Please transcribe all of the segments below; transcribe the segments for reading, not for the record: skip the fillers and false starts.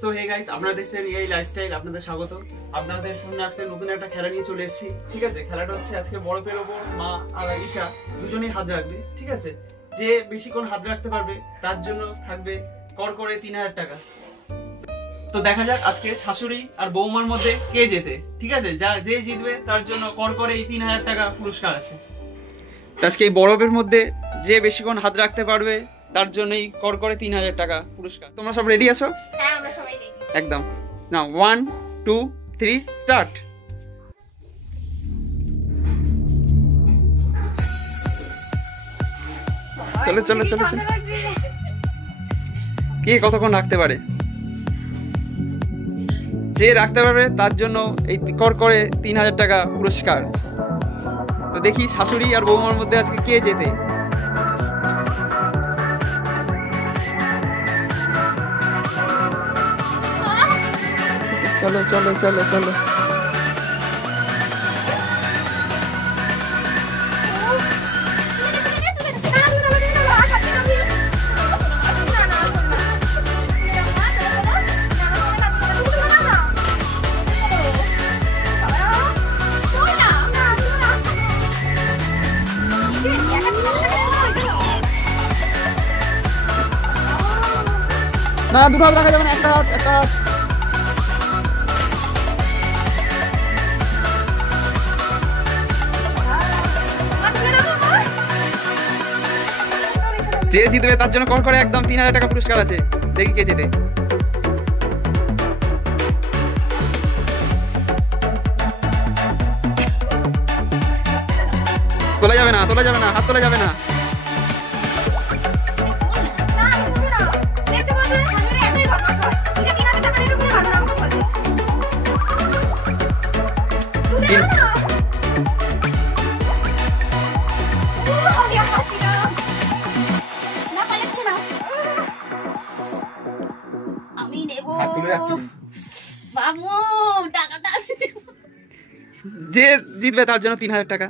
So hey guys, আপনারা দেখছেন এই লাইফস্টাইল, আপনাদের স্বাগত। আপনাদের সামনে আজকে নতুন একটা খেলা নিয়ে চলে এসেছি। ঠিক আছে, খেলাটা হচ্ছে আজকে বরফের ওপর মা আর ঈশা দুজনেই হাত রাখবে। ঠিক আছে, যে বেশিক্ষণ হাত রাখতে পারবে তার জন্য থাকবে কর করে 3000 টাকা। তো দেখা যাক আজকে শাশুড়ি আর বৌমার মধ্যে কে জেতে। ঠিক আছে, যে জিতবে তার জন্য কর করে এই 3000 টাকা পুরস্কার আছে। আজকে এই বরফের মধ্যে যে বেশিক্ষণ হাত রাখতে পারবে তার জন্যই কর করে 3000 টাকা পুরস্কার। তোমরা সব রেডি আছো? হ্যাঁ, আমরা সবাই রেডি। একদম। নাও 1 2 3 স্টার্ট। চলো চলো চলো চলো, কে কতক্ষণ রাখতে পারে? যে রাখতে পারবে তার জন্য এই কর করে 3000 টাকা পুরস্কার। তো দেখি শাশুড়ি আর বৌমার মধ্যে আজকে কে জেতে। চলো চলো চলো চলো, না দুটো হাত রাখা যাবে না, একটা হাত একটা হাত। যে জিতবে তার জন্য কর করে একদম 3000 টাকা পুরস্কার আছে। দেখি কে জেতে। তোলা যাবে না, তোলা যাবে না, হাত তোলা যাবে না। যে জিতবে তার জন্য 3000 টাকা।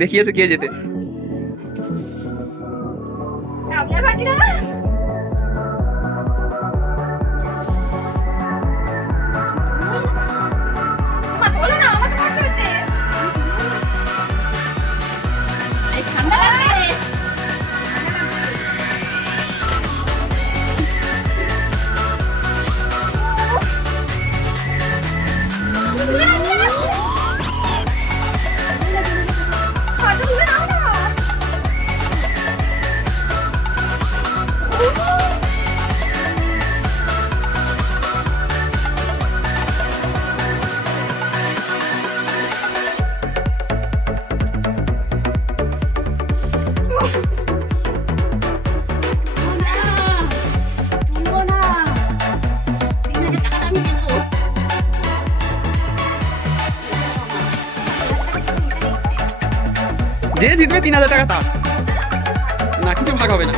দেখিয়েছে কে যেতে। যে জিতবে 3000 টাকা তার, না কিছু ভাগ হবে না।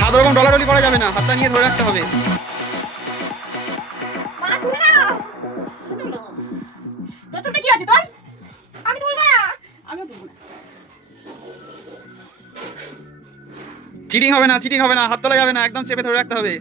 হাত ওরকম ডলাডলি করা যাবে না, হাতটা নিয়ে ধরে রাখতে হবে। চিটিং হবে না, চিটিং হবে না, হাত তোলা যাবে না, একদম চেপে ধরে রাখতে হবে।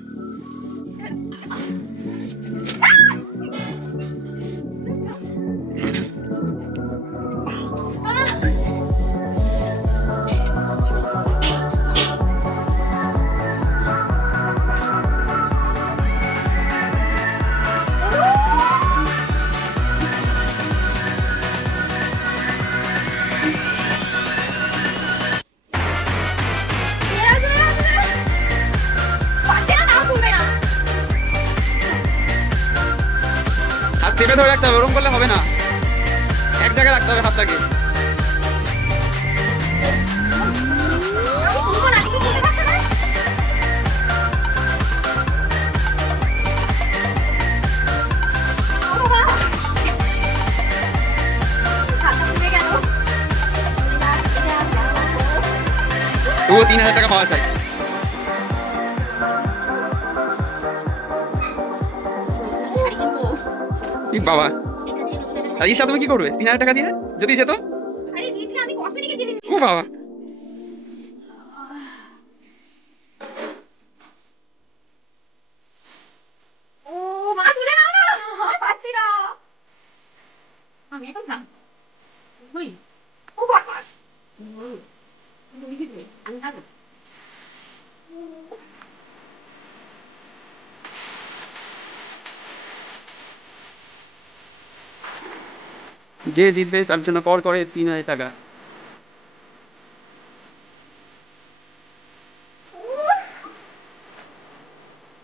চেপে ধরে রাখতে হবে, ওরকম করলে হবে না, এক জায়গায় রাখতে হবে হাতটাকে। তবুও 3000 টাকা পাওয়া চাই। বাবা, আর ঈশা তুমি কি করবে 3000 টাকা দিয়ে যদি যেত? আরে দিদি আমি কসমেটিকের জিনিস ও বাবা, ও মা তুলে নাও না, আমি পাচ্ছি না। আমি এখন না ওই ও বাবা তুমি জিতবে আমি থাকবো। যে জিতবে তার জন্য কর করে 3000 টাকা।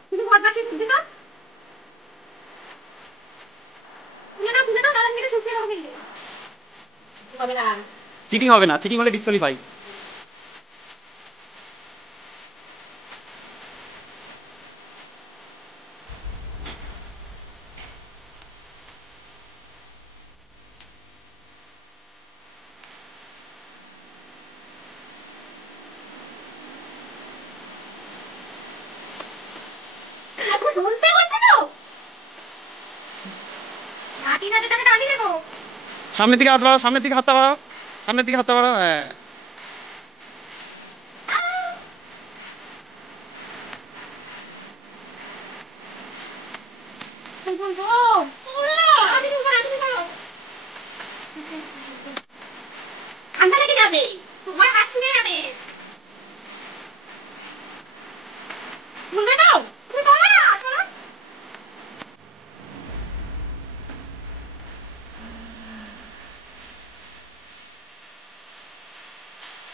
তুমি ঘর কাছে তুলে নাও, তুলে নাও দাঁড়ান থেকে শুকিয়ে হবে হবে না। চিটিং হবে না, চিটিং হলে ডিসকোয়ালিফাই। শুনতে পাচ্ছ না? বাকি না টাকা আমি দেবো। সামনের দিকে হাত বাড়াও, সামনের দিকে হাতটা বাড়াও, সামনের দিকে হাতটা বাড়াও। হ্যাঁ, ঠান্ডা লেগে যাবে, তোমার হাত তুলে যাবে। তুলবে দাও, তুমি দাও না, চলো।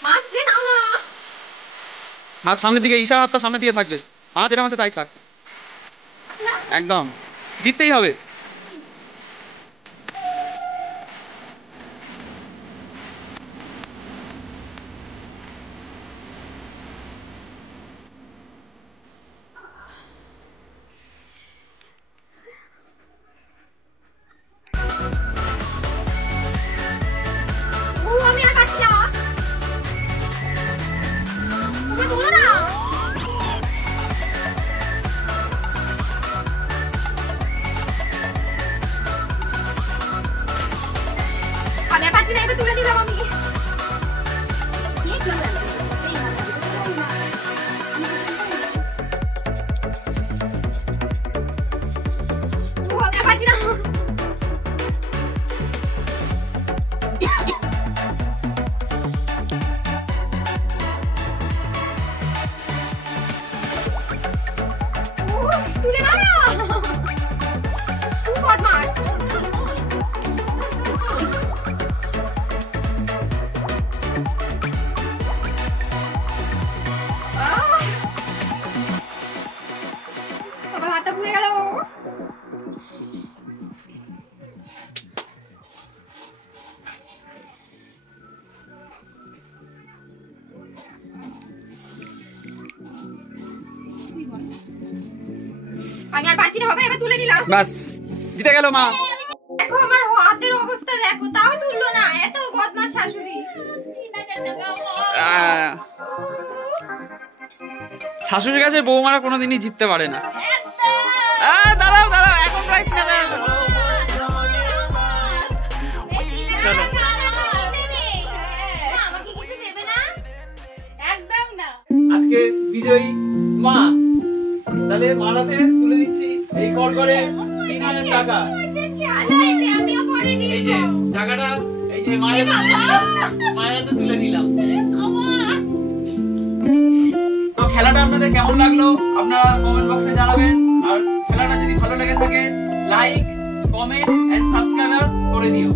মাছ দিয়ে নাও না। হাত সামনের দিকে, ঈশার হাতটা সামনের দিকে থাকবে, হাত এরকম আছে তাই থাক। একদম জিততেই হবে। ও আমি আর পাচ্ছি না। তুমি তোলো না। আমি আর পাচ্ছি না, এবার তুলে দিলাম আমি। ও আমি আর পাচ্ছি না। তুলে নাও না, খুব বদমাশ। আমার হাতটা পুড়ে গেল। আমি আর পাচ্ছি না বাবা, এবার তুলে নিলাম। বাস জিতে গেল মা। দেখো আমার হাতের অবস্থা দেখো, তাও তুললো না, এত বদমাশ শাশুড়ি। 3000 টাকা আহ, শাশুড়ির কাছে বৌমারা কোনোদিনই জিততে পারে না। দাঁড়াও দাঁড়াও, এখন প্রাইস না দাঁড়াও। চলো। আমাকে কিছু দেবে না? একদম না। আজকে বিজয়ী মা, তাহলে মারাতে তুলে দিচ্ছি এই কর করে 3000 টাকা। ভালো হয়েছে, আমিও পরে দিব। এই যে টাকাটা, এই যে মায়ের হাতে তুলে দিলাম। তো খেলাটা আপনাদের কেমন লাগলো আপনারা কমেন্ট বক্সে জানাবেন। আর খেলাটা যদি ভালো লেগে থাকে লাইক, কমেন্ট এন্ড সাবস্ক্রাইব করে দিও।